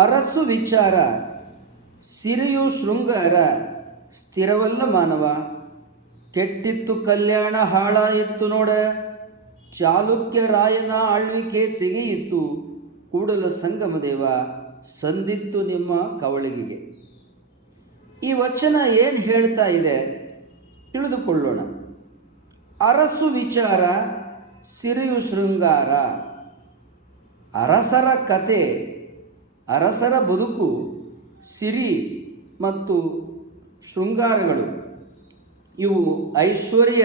ಅರಸು ವಿಚಾರ ಸಿರಿಯು ಶೃಂಗಾರ ಸ್ಥಿರವಲ್ಲ ಮಾನವ. ಕೆಟ್ಟಿತ್ತು ಕಲ್ಯಾಣ ಹಾಳಾಯಿತ್ತು ನೋಡ, ಚಾಲುಕ್ಯ ರಾಯನ ಆಳ್ವಿಕೆ ತೆಗೆಯಿತ್ತು, ಕೂಡಲ ಸಂಗಮದೇವ ಸಂದಿತ್ತು ನಿಮ್ಮ ಕವಳಿಗೆಗೆ. ಈ ವಚನ ಏನು ಹೇಳ್ತಾ ಇದೆ ತಿಳಿದುಕೊಳ್ಳೋಣ. ಅರಸು ವಿಚಾರ ಸಿರಿಯು ಶೃಂಗಾರ. ಅರಸರ ಕತೆ, ಅರಸರ ಬದುಕು, ಸಿರಿ ಮತ್ತು ಶೃಂಗಾರಗಳು ಇವು ಐಶ್ವರ್ಯ,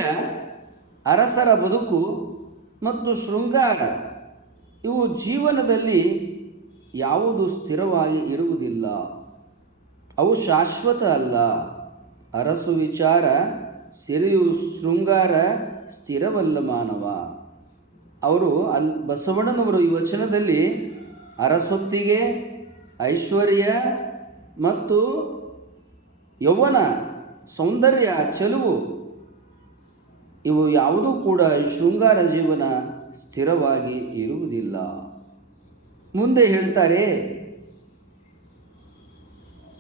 ಅರಸರ ಬದುಕು ಮತ್ತು ಶೃಂಗಾರ ಇವು ಜೀವನದಲ್ಲಿ ಯಾವುದು ಸ್ಥಿರವಾಗಿ ಇರುವುದಿಲ್ಲ, ಅವು ಶಾಶ್ವತ ಅಲ್ಲ. ಅರಸು ವಿಚಾರ ಸಿರಿಯು ಶೃಂಗಾರ ಸ್ಥಿರವಲ್ಲ ಮಾನವ. ಅವರು ಬಸವಣ್ಣನವರು ಈ ವಚನದಲ್ಲಿ ಅರಸೊತ್ತಿಗೆ, ಐಶ್ವರ್ಯ ಮತ್ತು ಯೌವನ, ಸೌಂದರ್ಯ, ಚೆಲುವು ಇವು ಯಾವುದೂ ಕೂಡ ಶೃಂಗಾರ ಜೀವನ ಸ್ಥಿರವಾಗಿ ಇರುವುದಿಲ್ಲ. ಮುಂದೆ ಹೇಳ್ತಾರೆ,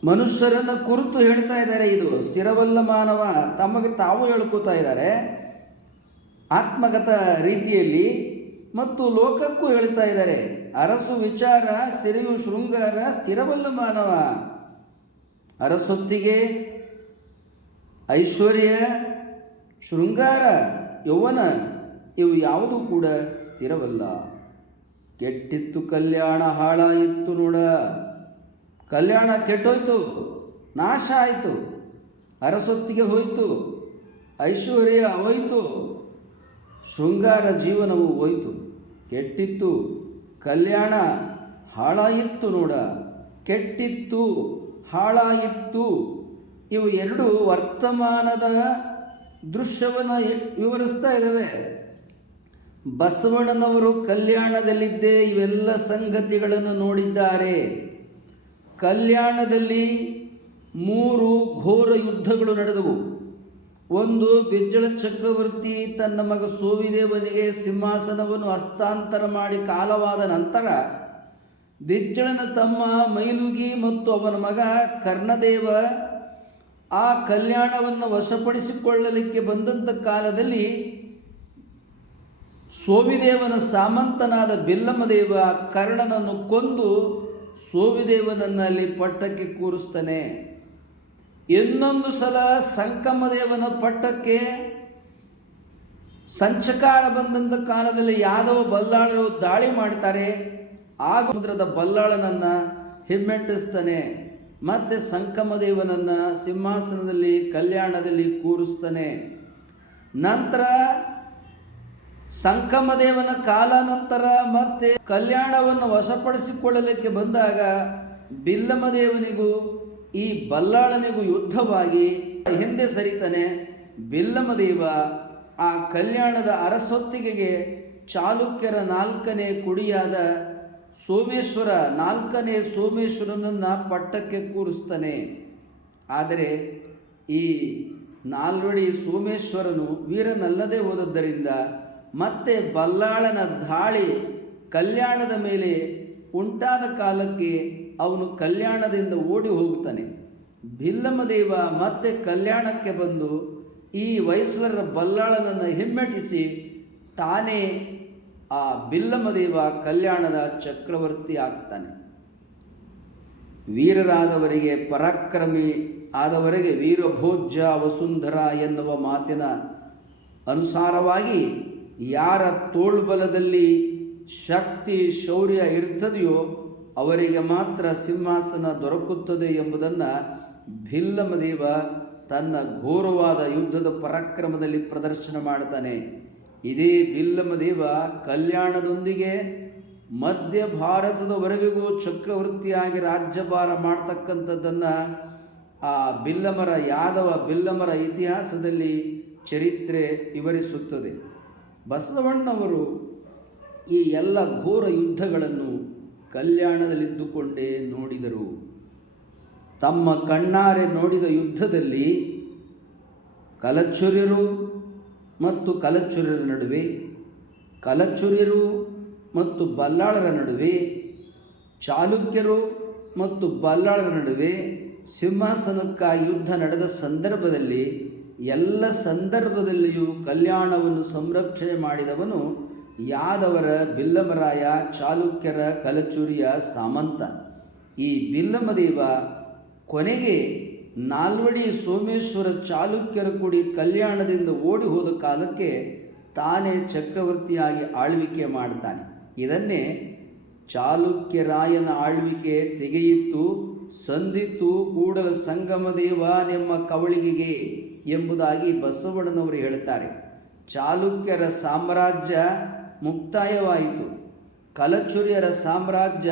ಮನುಷ್ಯರನ್ನು ಕುರಿತು ಹೇಳ್ತಾ ಇದ್ದಾರೆ, ಇದು ಸ್ಥಿರವಲ್ಲ ಮಾನವ. ತಮಗೆ ತಾವು ಹೇಳ್ಕೋತಾ ಇದ್ದಾರೆ ಆತ್ಮಗತ ರೀತಿಯಲ್ಲಿ ಮತ್ತು ಲೋಕಕ್ಕೂ ಹೇಳ್ತಾ ಇದ್ದಾರೆ. ಅರಸು ವಿಚಾರ ಸಿರಿಯು ಶೃಂಗಾರ ಸ್ಥಿರವಲ್ಲ ಮಾನವ. ಅರಸೊತ್ತಿಗೆ, ಐಶ್ವರ್ಯ, ಶೃಂಗಾರ, ಯೌವನ ಇವು ಯಾವುದೂ ಕೂಡ ಸ್ಥಿರವಲ್ಲ. ಕೆಟ್ಟಿತ್ತು ಕಲ್ಯಾಣ ಹಾಳಾಯಿತು ನೋಡ. ಕಲ್ಯಾಣ ಕೆಟ್ಟೋಯ್ತು, ನಾಶ ಆಯಿತು. ಅರಸೊತ್ತಿಗೆ ಹೋಯಿತು, ಐಶ್ವರ್ಯ ಹೋಯಿತು, ಶೃಂಗಾರ ಜೀವನವು ಹೋಯಿತು. ಕೆಟ್ಟಿತ್ತು ಕಲ್ಯಾಣ ಹಾಳಾಯಿತ್ತು ನೋಡ. ಕೆಟ್ಟಿತ್ತು, ಹಾಳಾಯಿತ್ತು ಇವು ಎರಡು ವರ್ತಮಾನದ ದೃಶ್ಯವನ್ನು ವಿವರಿಸ್ತಾ ಇದ್ದಾವೆ. ಬಸವಣ್ಣನವರು ಕಲ್ಯಾಣದಲ್ಲಿದ್ದೇ ಇವೆಲ್ಲ ಸಂಗತಿಗಳನ್ನು ನೋಡಿದ್ದಾರೆ. ಕಲ್ಯಾಣದಲ್ಲಿ 3 ಘೋರ ಯುದ್ಧಗಳು ನಡೆದವು. ಒಂದು, ಬಿಜ್ಜಳ ಚಕ್ರವರ್ತಿ ತನ್ನ ಮಗ ಸೋವಿದೇವನಿಗೆ ಸಿಂಹಾಸನವನ್ನು ಹಸ್ತಾಂತರ ಮಾಡಿ ಕಾಲವಾದ ನಂತರ ಬಿಜ್ಜಳನ ತಮ್ಮ ಮೈಲುಗಿ ಮತ್ತು ಅವನ ಮಗ ಕರ್ಣದೇವ ಆ ಕಲ್ಯಾಣವನ್ನು ವಶಪಡಿಸಿಕೊಳ್ಳಲಿಕ್ಕೆ ಬಂದಂಥ ಕಾಲದಲ್ಲಿ ಸೋವಿದೇವನ ಸಾಮಂತನಾದ ಬಿಲ್ಲಮದೇವ ಕರ್ಣನನ್ನು ಕೊಂದು ಸೋವಿದೇವನನ್ನು ಅಲ್ಲಿ ಪಟ್ಟಕ್ಕೆ ಕೂರಿಸ್ತಾನೆ. ಇನ್ನೊಂದು ಸಲ ಸಂಕಮದೇವನ ಪಟ್ಟಕ್ಕೆ ಸಂಚಕಾರ ಬಂದಂಥ ಕಾಲದಲ್ಲಿ ಯಾದವ ಬಲ್ಲಾಳರು ದಾಳಿ ಮಾಡ್ತಾರೆ. ಆಗ ಸಮುದ್ರದ ಬಲ್ಲಾಳನನ್ನು ಹಿಮ್ಮೆಟ್ಟಿಸ್ತಾನೆ. ಮತ್ತೆ ಸಂಕಮದೇವನನ್ನು ಸಿಂಹಾಸನದಲ್ಲಿ ಕಲ್ಯಾಣದಲ್ಲಿ ಕೂರಿಸ್ತಾನೆ. ನಂತರ ಸಂಕಮದೇವನ ಕಾಲ ನಂತರ ಮತ್ತೆ ಕಲ್ಯಾಣವನ್ನು ವಶಪಡಿಸಿಕೊಳ್ಳಲಿಕ್ಕೆ ಬಂದಾಗ ಬಿಲ್ಲಮದೇವನಿಗೂ ಈ ಬಲ್ಲಾಳನಿಗೂ ಯುದ್ಧವಾಗಿ ಹಿಂದೆ ಸರಿತಾನೆ. ಬಿಲ್ಲಮದೇವ ಆ ಕಲ್ಯಾಣದ ಅರಸೊತ್ತಿಗೆಗೆ ಚಾಲುಕ್ಯರ 4ನೇ ಕುಡಿಯಾದ ಸೋಮೇಶ್ವರ 4ನೇ ಸೋಮೇಶ್ವರನನ್ನು ಪಟ್ಟಕ್ಕೆ ಕೂರಿಸ್ತಾನೆ. ಆದರೆ ಈ ನಾಲ್ವಡಿ ಸೋಮೇಶ್ವರನು ವೀರನಲ್ಲದೆ ಹೋದದ್ದರಿಂದ ಮತ್ತೆ ಬಲ್ಲಾಳನ ದಾಳಿ ಕಲ್ಯಾಣದ ಮೇಲೆ ಉಂಟಾದ ಕಾಲಕ್ಕೆ ಅವನು ಕಲ್ಯಾಣದಿಂದ ಓಡಿ ಹೋಗ್ತಾನೆ. ಬಿಲ್ಲಮದೇವ ಮತ್ತೆ ಕಲ್ಯಾಣಕ್ಕೆ ಬಂದು ಈ ಹೊಯ್ಸಳರ ಬಲ್ಲಾಳನನ್ನು ಹಿಮ್ಮೆಟ್ಟಿಸಿ ತಾನೇ ಆ ಬಿಲ್ಲಮದೇವ ಕಲ್ಯಾಣದ ಚಕ್ರವರ್ತಿ ಆಗ್ತಾನೆ. ವೀರರಾದವರಿಗೆ, ಪರಾಕ್ರಮಿ ಆದವರಿಗೆ ವೀರಭೋಜ್ಯ ವಸುಂಧರ ಎನ್ನುವ ಮಾತಿನ ಅನುಸಾರವಾಗಿ ಯಾರ ತೋಳ್ಬಲದಲ್ಲಿ ಶಕ್ತಿ ಶೌರ್ಯ ಇರ್ತದೆಯೋ ಅವರಿಗೆ ಮಾತ್ರ ಸಿಂಹಾಸನ ದೊರಕುತ್ತದೆ ಎಂಬುದನ್ನು ಬಿಲ್ಲಮದೇವ ತನ್ನ ಘೋರವಾದ ಯುದ್ಧದ ಪರಾಕ್ರಮದಲ್ಲಿ ಪ್ರದರ್ಶನ ಮಾಡ್ತಾನೆ. ಇದೇ ಬಿಲ್ಲಮದೇವ ಕಲ್ಯಾಣದೊಂದಿಗೆ ಮಧ್ಯ ಭಾರತದವರೆಗೂ ಚಕ್ರವರ್ತಿಯಾಗಿ ರಾಜ್ಯಭಾರ ಮಾಡ್ತಕ್ಕಂಥದ್ದನ್ನು ಆ ಬಿಲ್ಲಮರ ಯಾದವ ಬಿಲ್ಲಮರ ಇತಿಹಾಸದಲ್ಲಿ ಚರಿತ್ರೆ ವಿವರಿಸುತ್ತದೆ. ಬಸವಣ್ಣವರು ಈ ಎಲ್ಲ ಘೋರ ಯುದ್ಧಗಳನ್ನು ಕಲ್ಯಾಣದಲ್ಲಿದ್ದುಕೊಂಡೇ ನೋಡಿದರು. ತಮ್ಮ ಕಣ್ಣಾರೆ ನೋಡಿದ ಯುದ್ಧದಲ್ಲಿ ಕಲಚುರ್ಯರು ಮತ್ತು ಕಲಚುರ್ಯರ ನಡುವೆ, ಕಲಚುರ್ಯರು ಮತ್ತು ಬಲ್ಲಾಳರ ನಡುವೆ, ಚಾಲುಕ್ಯರು ಮತ್ತು ಬಲ್ಲಾಳರ ನಡುವೆ ಸಿಂಹಾಸನಕ್ಕಾಗಿ ಯುದ್ಧ ನಡೆದ ಸಂದರ್ಭದಲ್ಲಿ ಎಲ್ಲ ಸಂದರ್ಭದಲ್ಲಿಯೂ ಕಲ್ಯಾಣವನ್ನು ಸಂರಕ್ಷಣೆ ಮಾಡಿದವನು ಯಾದವರ ಬಿಲ್ಲಮರಾಯ, ಚಾಲುಕ್ಯರ ಕಲಚುರಿಯ ಸಾಮಂತ. ಈ ಬಿಲ್ಲಮದೇವ ಕೊನೆಗೆ ನಾಲ್ವಡಿ ಸೋಮೇಶ್ವರ ಚಾಲುಕ್ಯರ ಕೂಡಿ ಕಲ್ಯಾಣದಿಂದ ಓಡಿ ಹೋದ ಕಾಲಕ್ಕೆ ತಾನೇ ಚಕ್ರವರ್ತಿಯಾಗಿ ಆಳ್ವಿಕೆ ಮಾಡ್ತಾನೆ. ಇದನ್ನೇ ಚಾಲುಕ್ಯರಾಯನ ಆಳ್ವಿಕೆ ತೆಗೆಯಿತು ಸಂದಿತ್ತು ಕೂಡಲ ಸಂಗಮ ದೇವನೆಂಬ ಕವಳಿಗೆಗೆ ಎಂಬುದಾಗಿ ಬಸವಣ್ಣನವರು ಹೇಳುತ್ತಾರೆ. ಚಾಲುಕ್ಯರ ಸಾಮ್ರಾಜ್ಯ ಮುಕ್ತಾಯವಾಯಿತು, ಕಲಚುರಿಯರ ಸಾಮ್ರಾಜ್ಯ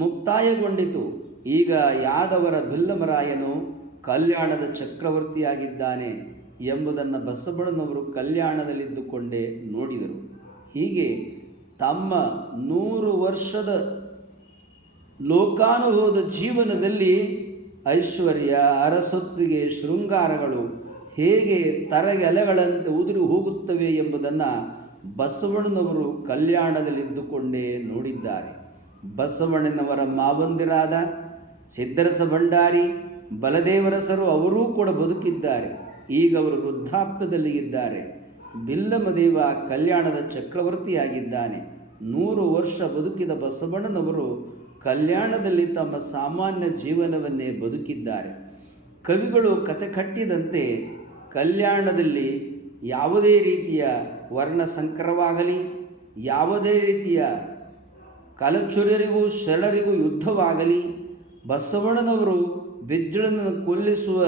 ಮುಕ್ತಾಯಗೊಂಡಿತು. ಈಗ ಯಾದವರ ಬಿಲ್ಲಮರಾಯನು ಕಲ್ಯಾಣದ ಚಕ್ರವರ್ತಿಯಾಗಿದ್ದಾನೆ ಎಂಬುದನ್ನು ಬಸವಣ್ಣನವರು ಕಲ್ಯಾಣದಲ್ಲಿದ್ದುಕೊಂಡೇ ನೋಡಿದರು. ಹೀಗೆ ತಮ್ಮ 100 ವರ್ಷದ ಲೋಕಾನುಭವದ ಜೀವನದಲ್ಲಿ ಐಶ್ವರ್ಯ, ಅರಸೊತ್ತಿಗೆ, ಶೃಂಗಾರಗಳು ಹೇಗೆ ತರಗೆಲೆಗಳಂತೆ ಉದುರಿ ಹೋಗುತ್ತವೆ ಎಂಬುದನ್ನು ಬಸವಣ್ಣನವರು ಕಲ್ಯಾಣದಲ್ಲಿದ್ದುಕೊಂಡೇ ನೋಡಿದ್ದಾರೆ. ಬಸವಣ್ಣನವರ ಮಾವಂದಿರಾದ ಸಿದ್ದರಸ ಭಂಡಾರಿ, ಬಲದೇವರಸರು ಅವರೂ ಕೂಡ ಬದುಕಿದ್ದಾರೆ. ಈಗ ಅವರು ವೃದ್ಧಾಪ್ಯದಲ್ಲಿ ಇದ್ದಾರೆ. ಬಿಲ್ಲಮದೇವ ಕಲ್ಯಾಣದ ಚಕ್ರವರ್ತಿಯಾಗಿದ್ದಾನೆ. 100 ವರ್ಷ ಬದುಕಿದ ಬಸವಣ್ಣನವರು ಕಲ್ಯಾಣದಲ್ಲಿ ತಮ್ಮ ಸಾಮಾನ್ಯ ಜೀವನವನ್ನೇ ಬದುಕಿದ್ದಾರೆ. ಕವಿಗಳು ಕತೆ ಕಟ್ಟಿದಂತೆ ಕಲ್ಯಾಣದಲ್ಲಿ ಯಾವುದೇ ರೀತಿಯ ವರ್ಣಸಂಕರವಾಗಲಿ, ಯಾವುದೇ ರೀತಿಯ ಕಲಚುರಿಯರಿಗೂ ಶರಣರಿಗೂ ಯುದ್ಧವಾಗಲಿ, ಬಸವಣ್ಣನವರು ಬಿಜ್ಜಳನ್ನು ಕೊಲ್ಲಿಸುವ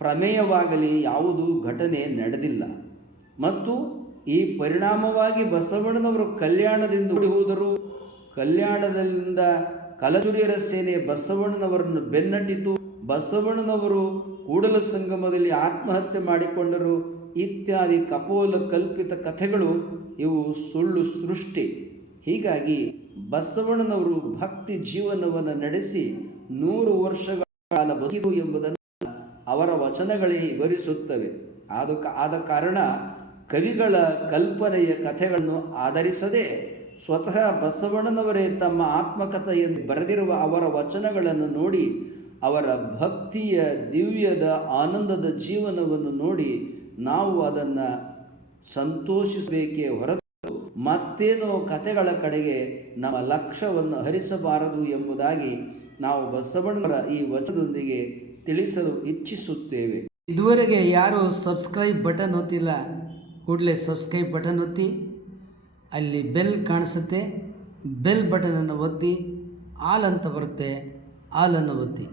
ಪ್ರಮೇಯವಾಗಲಿ ಯಾವುದೂ ಘಟನೆ ನಡೆದಿಲ್ಲ. ಮತ್ತು ಈ ಪರಿಣಾಮವಾಗಿ ಬಸವಣ್ಣನವರು ಕಲ್ಯಾಣದಿಂದ ಓಡಿ ಹೋದರು. ಕಲ್ಯಾಣದಿಂದ ಕಲಚುರಿಯರ ಸೇನೆ ಬಸವಣ್ಣನವರನ್ನು ಬೆನ್ನಟ್ಟಿತು. ಬಸವಣ್ಣನವರು ಕೂಡಲ ಸಂಗಮದಲ್ಲಿ ಆತ್ಮಹತ್ಯೆ ಮಾಡಿಕೊಂಡರು. ಇತ್ಯಾದಿ ಕಪೋಲ ಕಲ್ಪಿತ ಕಥೆಗಳು ಇವು ಸುಳ್ಳು ಸೃಷ್ಟಿ. ಹೀಗಾಗಿ ಬಸವಣ್ಣನವರು ಭಕ್ತಿ ಜೀವನವನ್ನು ನಡೆಸಿ 100 ವರ್ಷಗಳ ಕಾಲ ಬದುಕಿತು ಎಂಬುದನ್ನು ಅವರ ವಚನಗಳೇ ವಿವರಿಸುತ್ತವೆ. ಆದ ಕಾರಣ ಕವಿಗಳ ಕಲ್ಪನೆಯ ಕಥೆಗಳನ್ನು ಆಧರಿಸದೆ ಸ್ವತಃ ಬಸವಣ್ಣನವರೇ ತಮ್ಮ ಆತ್ಮಕಥೆಯನ್ನು ಬರೆದಿರುವ ಅವರ ವಚನಗಳನ್ನು ನೋಡಿ ಅವರ ಭಕ್ತಿಯ ದಿವ್ಯದ ಆನಂದದ ಜೀವನವನ್ನು ನೋಡಿ ನಾವು ಅದನ್ನು ಸಂತೋಷಿಸಬೇಕೇ ಹೊರತು ಮತ್ತೇನೋ ಕಥೆಗಳ ಕಡೆಗೆ ನಮ್ಮ ಲಕ್ಷ್ಯವನ್ನು ಹರಿಸಬಾರದು ಎಂಬುದಾಗಿ ನಾವು ಬಸವಣ್ಣನವರ ಈ ವಚನದೊಂದಿಗೆ ತಿಳಿಸಲು ಇಚ್ಛಿಸುತ್ತೇವೆ. ಇದುವರೆಗೆ ಯಾರು ಸಬ್ಸ್ಕ್ರೈಬ್ ಬಟನ್ ಒತ್ತಿಲ್ಲ, ಕೂಡಲೇ ಸಬ್ಸ್ಕ್ರೈಬ್ ಬಟನ್ ಒತ್ತಿ, ಅಲ್ಲಿ ಬೆಲ್ ಕಾಣಿಸುತ್ತೆ, ಬೆಲ್ ಬಟನನ್ನು ಒತ್ತಿ, ಆಲ್ ಅಂತ ಬರುತ್ತೆ, ಆಲನ್ನು ಒತ್ತಿ.